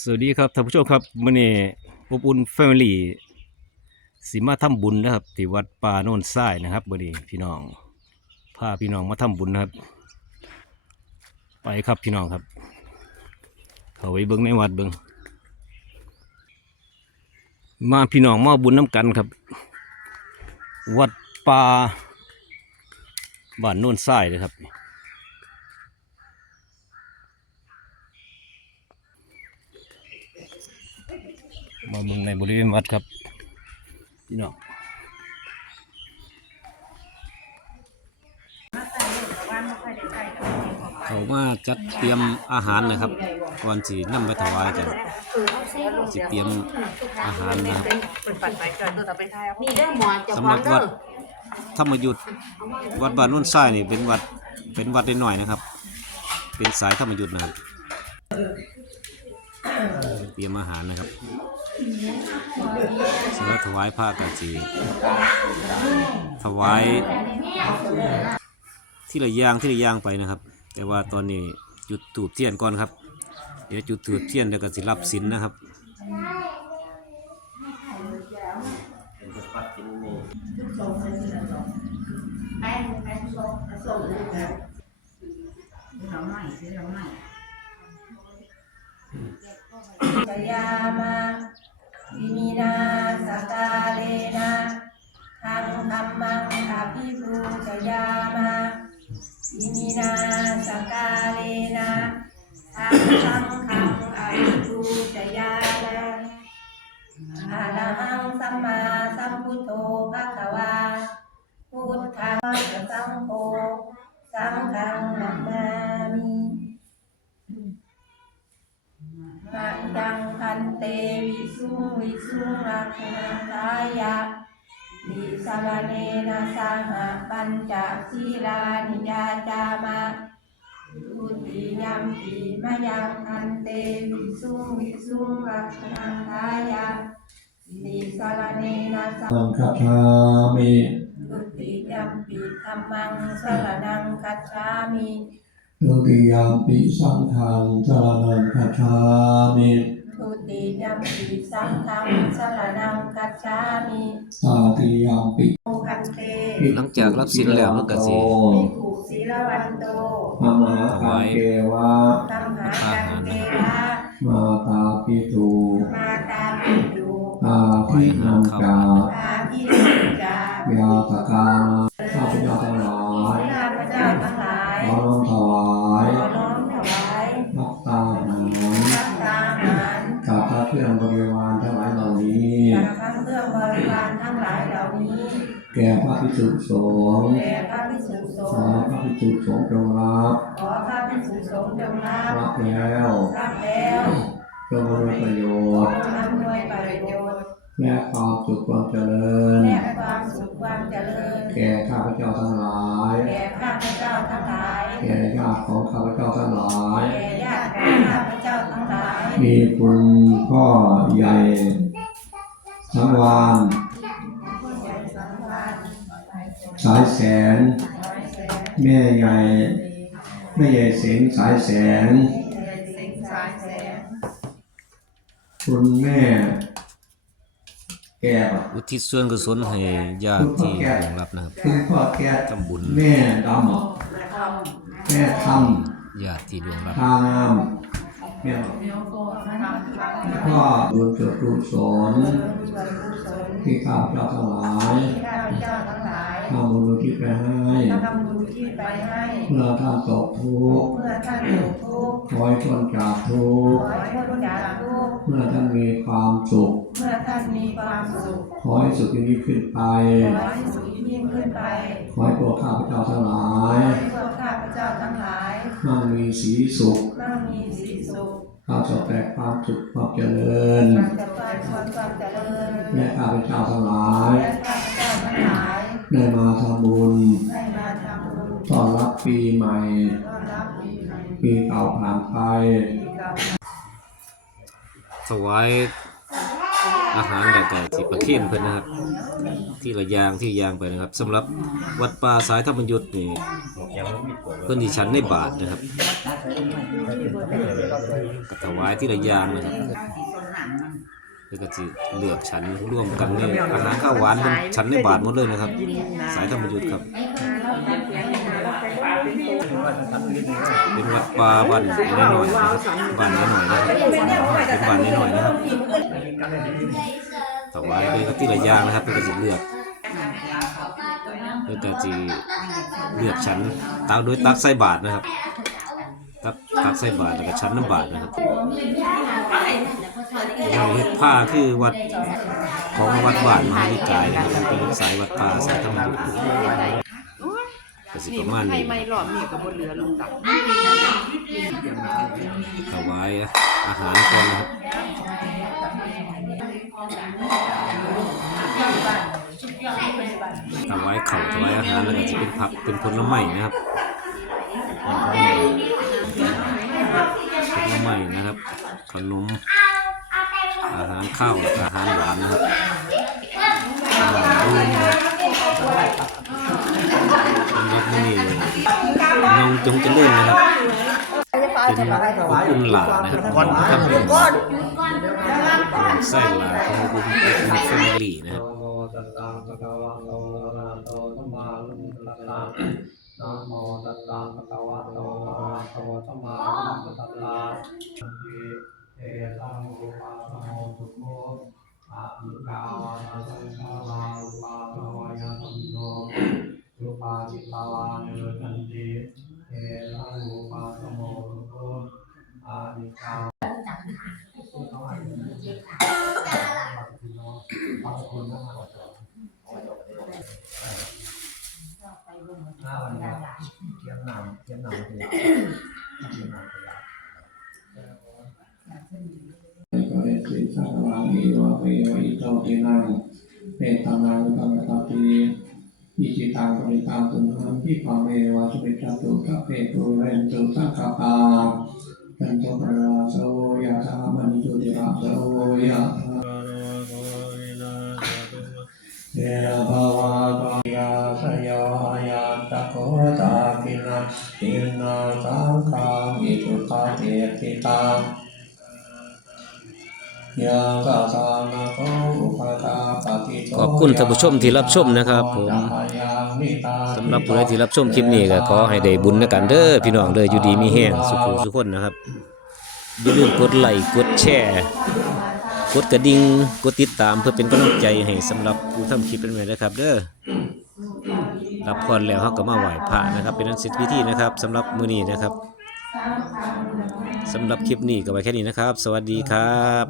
สวัสดีครับท่านผู้ชมครับมื่อนี้อบอุ่นแฟมิลี่สิมาทำบุญนะครับที่วัดป่าโน่นทรายนะครับมื่อนี้พี่น้องพาพี่น้องมาทำบุญนะครับ ไปครับพี่น้องครับ เขาไปเบิ้งในวัดเบิ้งมาพี่น้องมาบุญน้ำกันครับ วัดป่าบ้านโน่นทรายเลยครับ มาเบิ่งในบริเวณวัดครับพี่น้องเขามาจัดเตรียมอาหารนะครับ ก่อนสินำไปถวายกันสิเตรียมอาหารนะครับสำหรับวัดธรรมยุทธวัดบ้านนุ่นทรายนี่เป็นวัดเป็นวัดได้หน่อยนะครับ เป็นสายธรรมยุทธนะครับเตรียมอาหารนะครับ สำหรับถวายผ้ากันสีถวายที่ละย่างที่ละย่างไปนะครับ แต่ว่าตอนนี้จุดถูบเทียนก่อนครับ เดี๋ยวจุดถูบเทียนเดี๋ยวก็สิรับสินนะครับจยามา วิมินาสกาเลนะทังธรรมังอภิภูจยามาวิมินาสกาเลนะทังสังฆังอภิภูจยามาอะระหังสัมมาสัมพุทโธภะคะวาพุทธังสังโฆสังฆังนามามิปัญญังคันเตวิ สุงวิสุงรักนังกายะวิสารเนนะสหปัญจศีลานิยาจามะทุติยัมปีมะยังคันเตวิสุงวิสุงรักนังกายะวิสารเนนะสหสังฆทามิทุติยัมปีธรรมังสรณังคัจฉามิทุติยามปิสังฆังสรณังคัจฉามิทุ ติยัมปีสังฆังสรณังคัจฉามิตาติยามปิโอคันเตหลังจากรับศีลแล้วมันก็สิ ภิกขุศีลวันโตพระมหาคังเกวะตัมหากังเทวะมาตาปิตูมาตาปิตุอาทินังกาอาทิสิจายาตกามาข้าพเจ้าทั้ง เครื่องบริวารทั้งหลายเหล่านี้จากทั้งเครื่องบริวารทั้งหลายเหล่านี้ แก่พระภิกษุสงฆ์แด่พระภิกษุสของฆ์พระภิกษุสงฆ์จงรับขอพระภิกษุสงฆ์จงรับรับแล้วรับแล้วจงมีประโยชน์จงอำนวยประโยชน์และความสุขความเจริญ ความเจริญ แก่ข้าพเจ้าทั้งหลาย แก่ข้าพเจ้าทั้งหลาย แก่ญาติของข้าพเจ้าทั้งหลาย แก่ญาติของข้าพเจ้าทั้งหลาย มีคุณพ่อใหญ่สังวานผู้ใหญ่สังวาลสายแสนร้อยแสน แม่ใหญ่แม่ใหญ่เสียงสายแสนเจ็ดสิบสายแสนคุณแม่แก่ปะ อุทิศส่วนกุศลให้ญาติที่ร่วงรับนะครับคุณพ่อแก่ทำบุญแม่ดำอะและคแม่ทญาติที่ร่วงรับำทางามแม่บอกำก็บุญสุกุศลส่วนกุศลที่ข้าพเจ้าทั้งหลาย ที่ข้าพเจ้าทั้งหลายทำบุญอุที่ไปให้ทำบุญที่ไปให้เมื่อท่านตกทุกข์เมื่อท่านตกทุกข์ขอให้พ้นจากทุกขข์อให้พ้นจากทุกข์เมื่อท่านมีความสุข เมื่อท่านมีความสุขขอให้สุขยิ่งขึ้นไปขอให้สุขยิ่งขึ้นไปขอให้พวกข้าพเจ้าทั้งหลายขอให้พวกข้าพเจ้าทั้งหลายมั่งมีสีสุขมั่งมีสีสุขข้าสแต่ความสุขความเจริญความจะไปความความเจริญและข้าพเจ้าทั้งหลาย ได้มาทำบุญได้มาทำบุญต้อนรับปีใหม่ต้อนรับปีใหม่ ปีเก่าผ่านไปปีเก่าถวายอาหารแล้วก็สิประเคนเพิ่นนะครับ ที่ละอย่างที่อย่างไปนะครับสำหรับวัดป่าสายธรรมยุทธ์นี่เพิ่นที่ฉันในบาทนะครับก็ถวายที่ละอย่างนะครับ แล้วก็จะเลือกฉันร่วมกันในอาหารข้าวหวานเป็นฉันในบาทหมดเลยนะครับ สายธรรมยุทธ์ครับ เป็นวัดป่าบ้านน้อยๆนะครับบ้านน้อยๆนะครับเป็นบ้านน้อยๆนะครับถวายไปก็ที่ละอย่างนะครับเพื่อจะเลือกเพื่อจะเลือกฉันตักโดยตักใส่บาทนะครับ ตักตักใส่บาทแล้วก็ชั้นน้ำบาทนะครับวัดเฮ็ดผ้าคือวัดของวัดบ้านมหานิกายนะครับเป็นสายวัดป่าสายธรรมยุทธ์ก็สิประมาณให้นี้ไม่หลอมเนี่ยกับบนเรือลงตักถวายอาหารก่อนนะครับถวายเข่าถวายอาหารแล้วก็จะเป็นผักเป็นผลไม้นะครับ ผลไม้นะครับ ขนม อาหารข้าวอาหารหวานนะครับอาหารอื่นนะครับสำหรับมื้อนี้น้องจงเจริญนะครับเป็นอบอุ่นหลานะครับของทำบุญไส้หลาของอบอุ่นอบอุ่นแฟมิลี่นะครับ โมตัสสะภะคะวะโตอะระหะโตสัมมาสัมพุทธัสสะนะโมตัสสะภะคะวะโตอะระหะโตสัมมาสัมพุทธัสสะเอตังอุปาสโมสุโขอะมิกาวาสังฆาลาอุปาสวายาสัมโนสุปาจิตาวาเนตันติเอตังอุปาสโมสุโขอะมิกาวหน้าวันนี้เทียมหนาวเทียมหนาวเลยเทียมหนาวเลยก็เอสิสังวามิวะ เววะอิโตทินังเปตานังธรรมตัปปิอิจิตังปริตังตุมหังที่ปะเมวะสุปิจตุสัพเพตุเรนตุสังคปาจันโตปะราโสยะธามณิจุติระโสยะธาเยภาวะปยาสยายาตะโกตาคินาอินนาสังฆามิจุตาเทติตายากาสานาโกอุปตาปฏิโต ขอบคุณท่านผู้ชมที่รับชมนะครับผมสำหรับผู้ใดที่รับชมคลิปนี้ก็ขอให้ได้บุญนะกันเด้อพี่น้องเด้ออยู่ดีมีแห้งสุขุสุขคนนะครับอย่าลืมกดไลค์กดแชร์กดกระดิ่งกดติดตามเพื่อเป็นกำลังใจให้สำหรับผู้ทำคลิปเป็นไงนะครับ เด้อรับพรแล้วเฮาก็มาไหว้พระนะครับ เป็นอันเสร็จพิธีนะครับสำหรับมื้อนี้นะครับ สำหรับคลิปนี้ก็ไว้แค่นี้นะครับ สวัสดีครับ